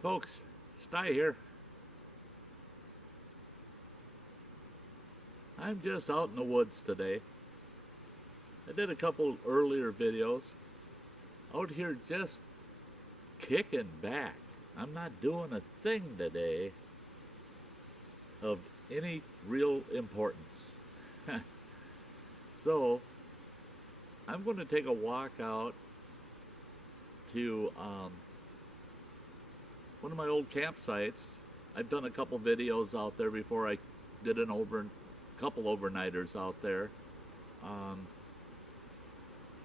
Hi folks, Sty here. I'm just out in the woods today. I did a couple earlier videos out here just kicking back. I'm not doing a thing today of any real importance. So I'm going to take a walk out to one of my old campsites. I've done a couple videos out there before. I did a couple overnighters out there.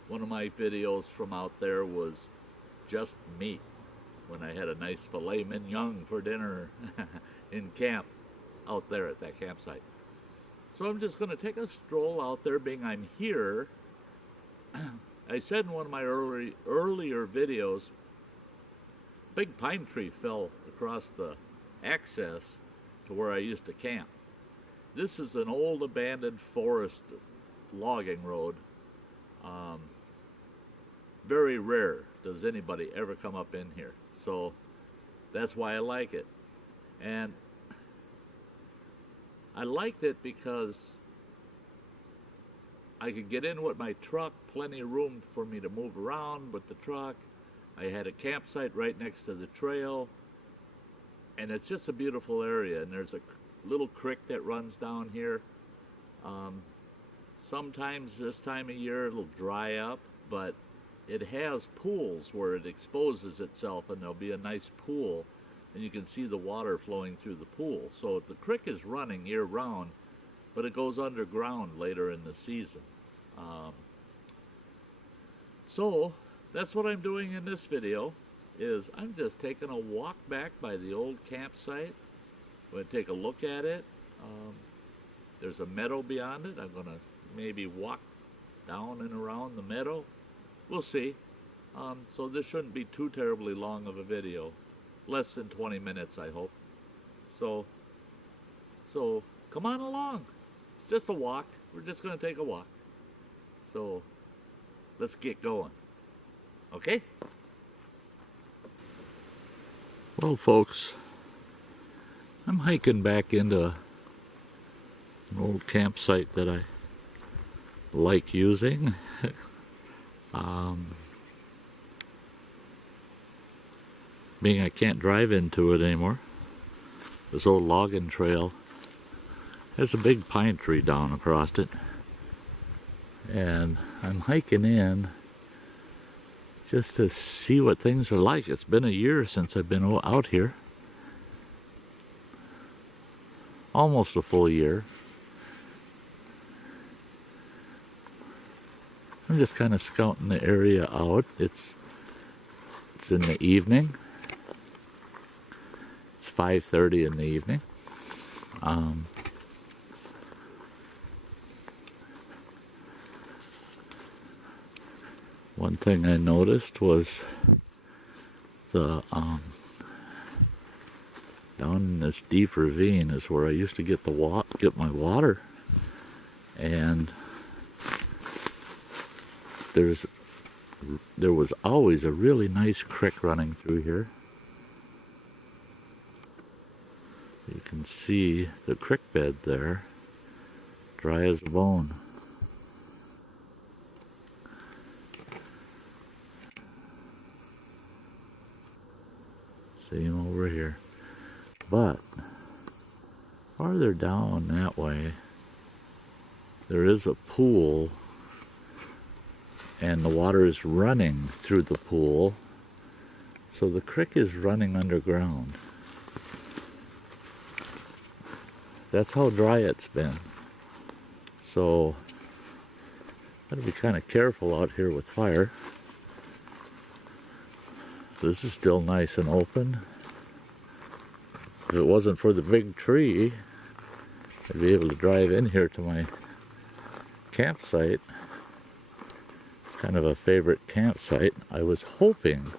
One of my videos from out there was just meat, when I had a nice filet mignon for dinner in camp out there at that campsite. So I'm just going to take a stroll out there, being I'm here. I said in one of my earlier videos, big pine tree fell across the access to where I used to camp. This is an old abandoned forest logging road. Very rare does anybody ever come up in here, so that's why I like it. And I liked it because I could get in with my truck, plenty of room for me to move around with the truck. I had a campsite right next to the trail, and it's just a beautiful area. And there's a little creek that runs down here. Sometimes this time of year it'll dry up, but it has pools where it exposes itself, and there'll be a nice pool, and you can see the water flowing through the pool. So the creek is running year-round, but it goes underground later in the season. So that's what I'm doing in this video, is I'm just taking a walk back by the old campsite. I'm going to take a look at it. There's a meadow beyond it. I'm going to maybe walk down and around the meadow. We'll see. So this shouldn't be too terribly long of a video. Less than 20 minutes, I hope. So come on along. Just a walk. We're just going to take a walk. So let's get going. Okay? Well, folks, I'm hiking back into an old campsite that I like using. Being I can't drive into it anymore, this old logging trail, there's a big pine tree down across it, and I'm hiking in just to see what things are like. It's been a year since I've been out here, almost a full year. I'm just kind of scouting the area out. It's in the evening. It's 5:30 in the evening. One thing I noticed was the down in this deep ravine is where I used to get my water, and there was always a really nice creek running through here. You can see the creek bed there, dry as a bone. Same over here. But farther down that way, there is a pool, and the water is running through the pool, so the creek is running underground. That's how dry it's been. So gotta be kind of careful out here with fire. This is still nice and open. If it wasn't for the big tree, I'd be able to drive in here to my campsite. It's kind of a favorite campsite. I was hoping,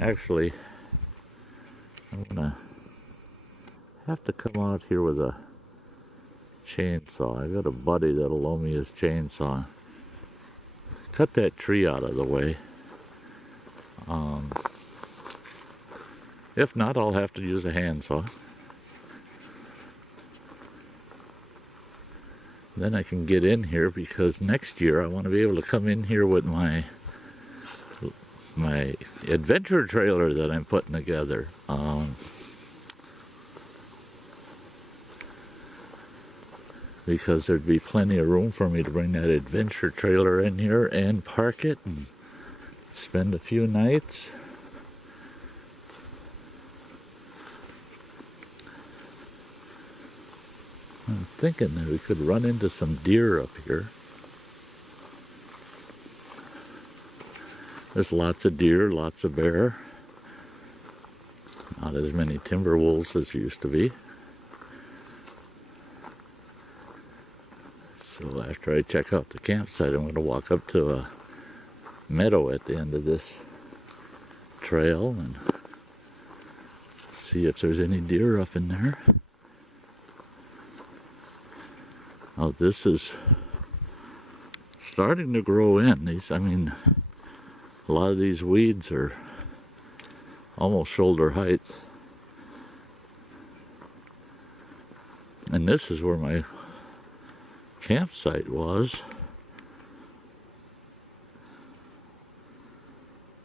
actually, I'm gonna have to come out here with a chainsaw. I got a buddy that'll loan me his chainsaw. Cut that tree out of the way. If not, I'll have to use a handsaw. Then I can get in here, because next year I want to be able to come in here with my adventure trailer that I'm putting together. Because there'd be plenty of room for me to bring that adventure trailer in here and park it and spend a few nights. I'm thinking that we could run into some deer up here. There's lots of deer, lots of bear. Not as many timber wolves as used to be. So after I check out the campsite, I'm going to walk up to a meadow at the end of this trail and see if there's any deer up in there. Oh, this is starting to grow in. A lot of these weeds are almost shoulder height. And this is where my campsite was.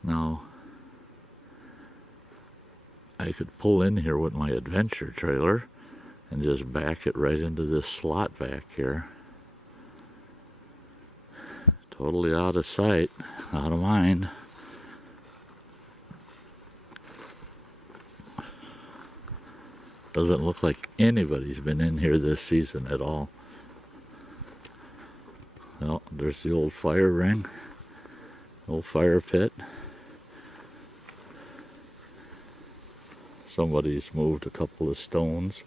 Now, I could pull in here with my adventure trailer and just back it right into this slot back here. Totally out of sight, out of mind. Doesn't look like anybody's been in here this season at all. Well, there's the old fire ring, old fire pit. Somebody's moved a couple of stones,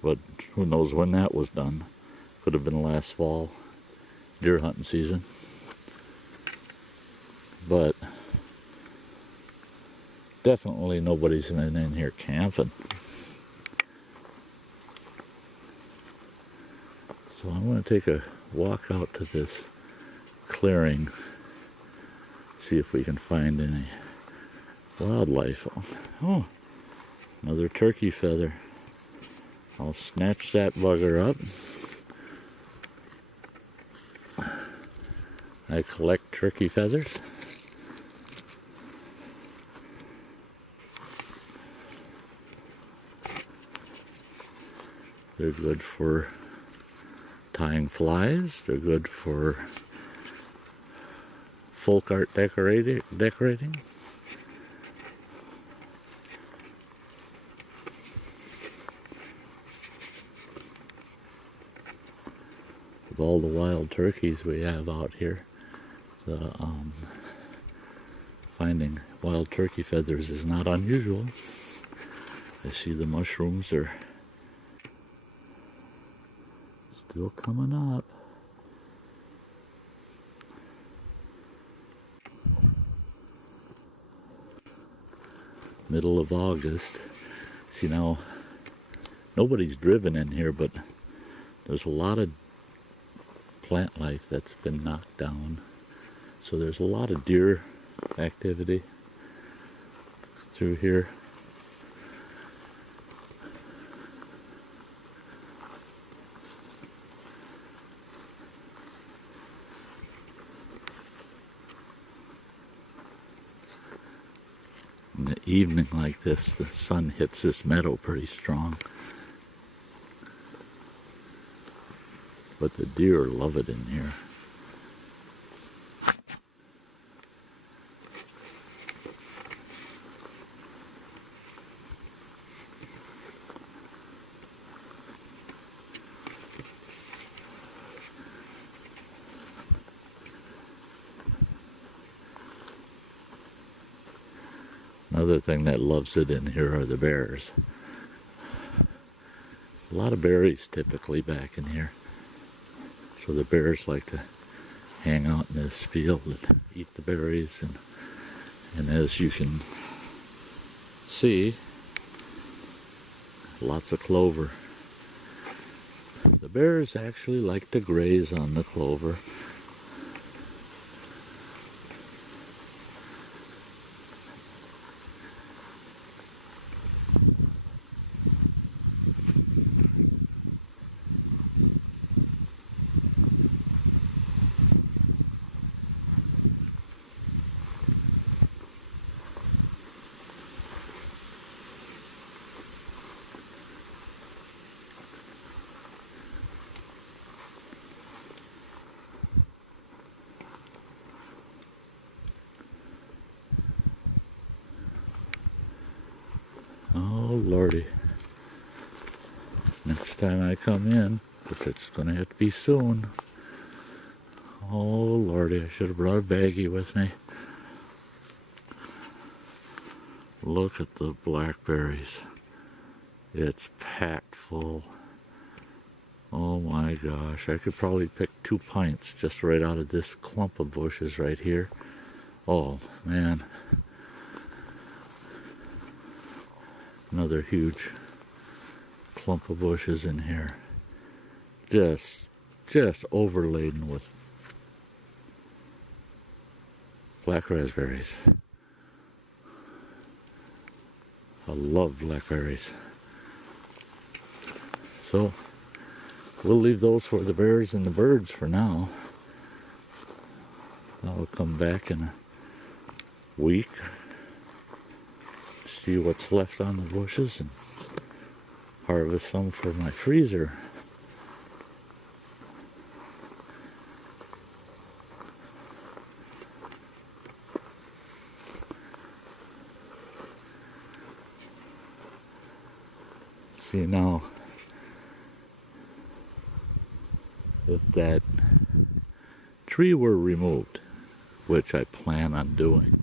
but who knows when that was done. Could have been last fall, deer hunting season. But definitely nobody's been in here camping. So I'm going to take a walk out to this clearing, see if we can find any wildlife. Oh, another turkey feather. I'll snatch that bugger up. I collect turkey feathers. They're good for tying flies. They're good for folk art decorating. With all the wild turkeys we have out here, finding wild turkey feathers is not unusual. I see the mushrooms are still coming up. Middle of August. See, now nobody's driven in here, but there's a lot of plant life that's been knocked down. So there's a lot of deer activity through here. In the evening like this, the sun hits this meadow pretty strong. But the deer love it in here. Another thing that loves it in here are the bears. There's a lot of berries typically back in here. So the bears like to hang out in this field and eat the berries. And as you can see, lots of clover. The bears actually like to graze on the clover. time I come in, which it's going to have to be soon. Oh lordy, I should have brought a baggie with me. Look at the blackberries. It's packed full. Oh my gosh, I could probably pick 2 pints just right out of this clump of bushes right here. Oh man. Another huge clump of bushes in here. Just overladen with black raspberries. I love blackberries. So we'll leave those for the bears and the birds for now. I'll come back in a week, see what's left on the bushes, and harvest some for my freezer. See now, if that tree were removed, which I plan on doing,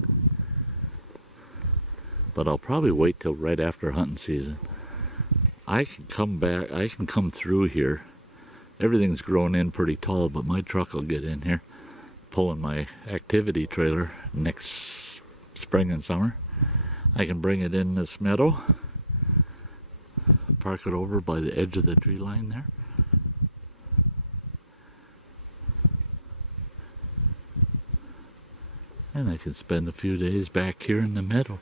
but I'll probably wait till right after hunting season. I can come back, I can come through here. Everything's grown in pretty tall, but my truck will get in here, pulling my activity trailer next spring and summer. I can bring it in this meadow, park it over by the edge of the tree line there. And I can spend a few days back here in the meadow.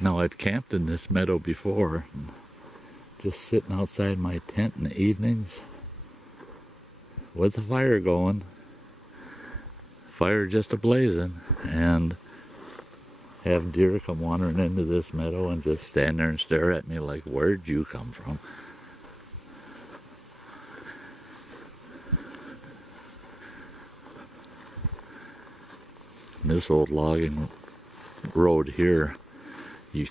Now, I've camped in this meadow before, just sitting outside my tent in the evenings with the fire going, fire just a-blazing, and have deer come wandering into this meadow and just stand there and stare at me like, where'd you come from? This old logging road here, you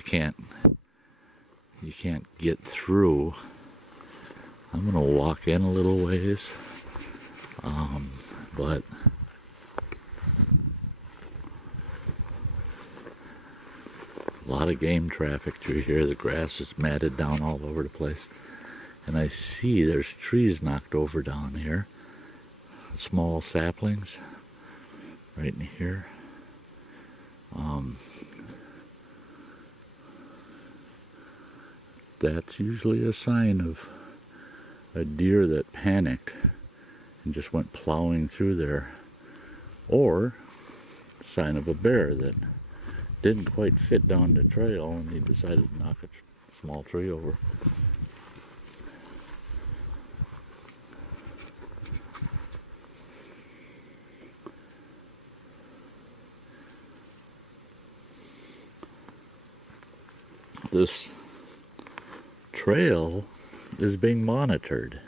can't get through. I'm gonna walk in a little ways, but a lot of game traffic through here. The grass is matted down all over the place, and I see there's trees knocked over down here, small saplings right in here. That's usually a sign of a deer that panicked and just went plowing through there, or a sign of a bear that didn't quite fit down the trail and he decided to knock a small tree over. This trail is being monitored.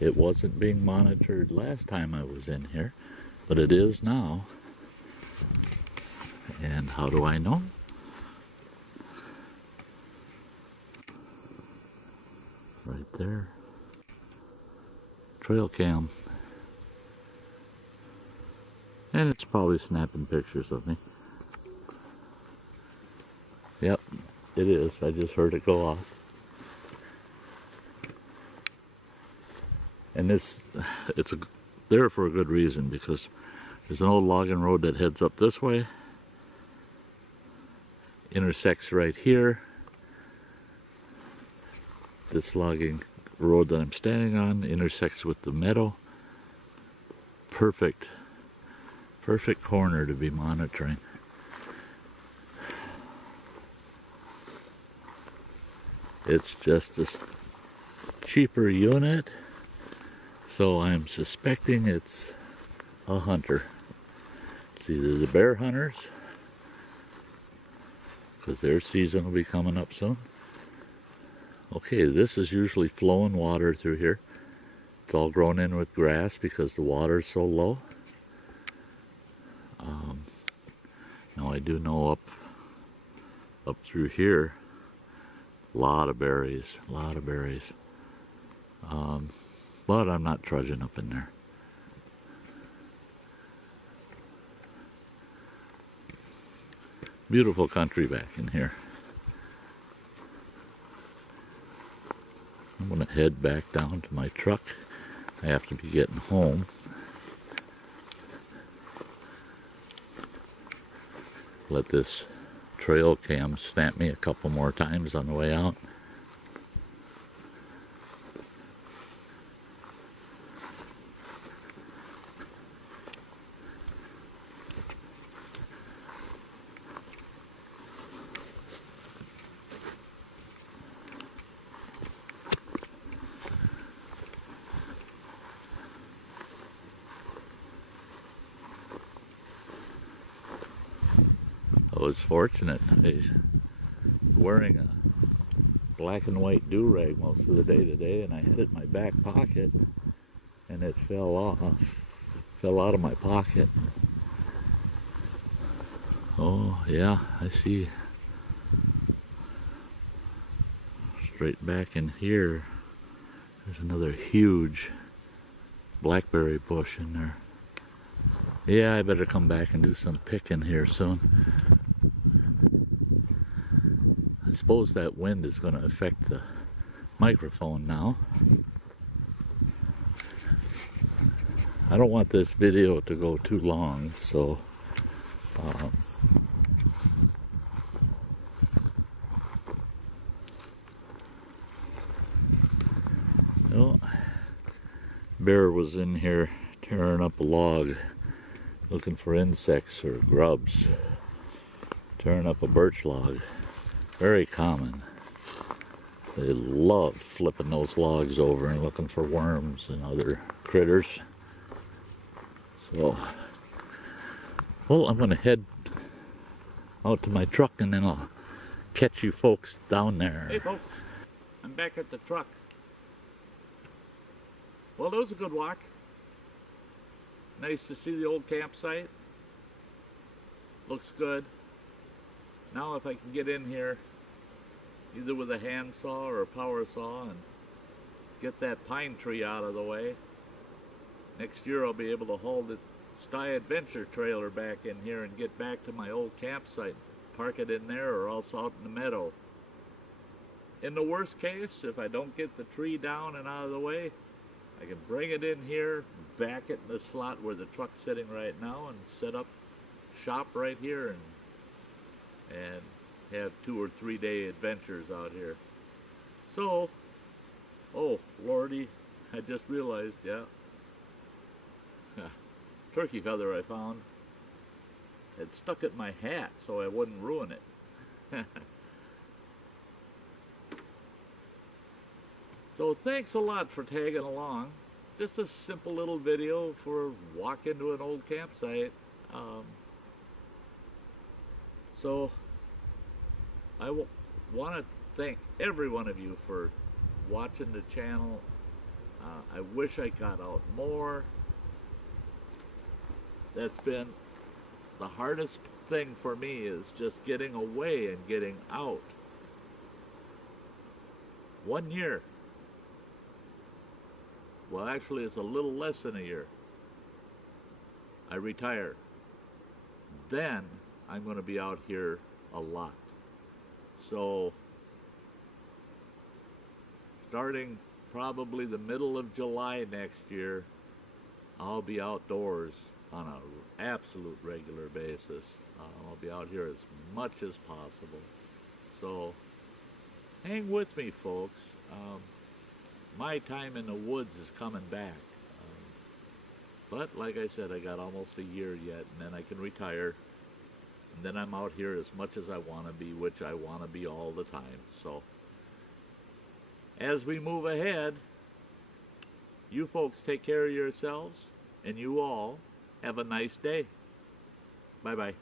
It wasn't being monitored last time I was in here, but it is now. And how do I know? Right there. Trail cam. And it's probably snapping pictures of me. Yep, it is. I just heard it go off. And it's there for a good reason, because there's an old logging road that heads up this way, intersects right here. This logging road that I'm standing on intersects with the meadow. Perfect corner to be monitoring. It's just a cheaper unit, so I'm suspecting it's a hunter. It's either the bear hunters, because their season will be coming up soon. Okay, this is usually flowing water through here. It's all grown in with grass because the water is so low. Now I do know up Up through here, a lot of berries, a lot of berries. But I'm not trudging up in there. Beautiful country back in here. I'm gonna head back down to my truck. I have to be getting home. Let this trail cam snap me a couple more times on the way out. I was fortunate. I was wearing a black and white do-rag most of the day today, and I had it in my back pocket, and it fell out of my pocket. Oh yeah, I see. Straight back in here, there's another huge blackberry bush in there. Yeah, I better come back and do some picking here soon. I suppose that wind is going to affect the microphone now. I don't want this video to go too long, so bear was in here tearing up a log, looking for insects or grubs, tearing up a birch log. Very common. They love flipping those logs over and looking for worms and other critters. So, well, I'm gonna head out to my truck and then I'll catch you folks down there. Hey folks, I'm back at the truck. Well, that was a good walk. Nice to see the old campsite. Looks good. Now if I can get in here, either with a handsaw or a power saw, and get that pine tree out of the way, next year I'll be able to haul the Sty Adventure trailer back in here and get back to my old campsite. Park it in there or else out in the meadow. In the worst case, if I don't get the tree down and out of the way, I can bring it in here, back it in the slot where the truck's sitting right now, and set up shop right here and have 2 or 3 day adventures out here. So, oh lordy, I just realized, yeah, turkey feather I found. It stuck at my hat so I wouldn't ruin it. So thanks a lot for tagging along. Just a simple little video for walk into an old campsite. So I want to thank every one of you for watching the channel. I wish I got out more. That's been the hardest thing for me, is just getting away and getting out. 1 year. Well, actually, it's a little less than a year. I retired. Then I'm going to be out here a lot. So, starting probably the middle of July next year, I'll be outdoors on an absolute regular basis. I'll be out here as much as possible. So, hang with me, folks. My time in the woods is coming back. But like I said, I got almost a year yet, and then I can retire. And then I'm out here as much as I want to be, which I want to be all the time. So, as we move ahead, you folks take care of yourselves, and you all have a nice day. Bye-bye.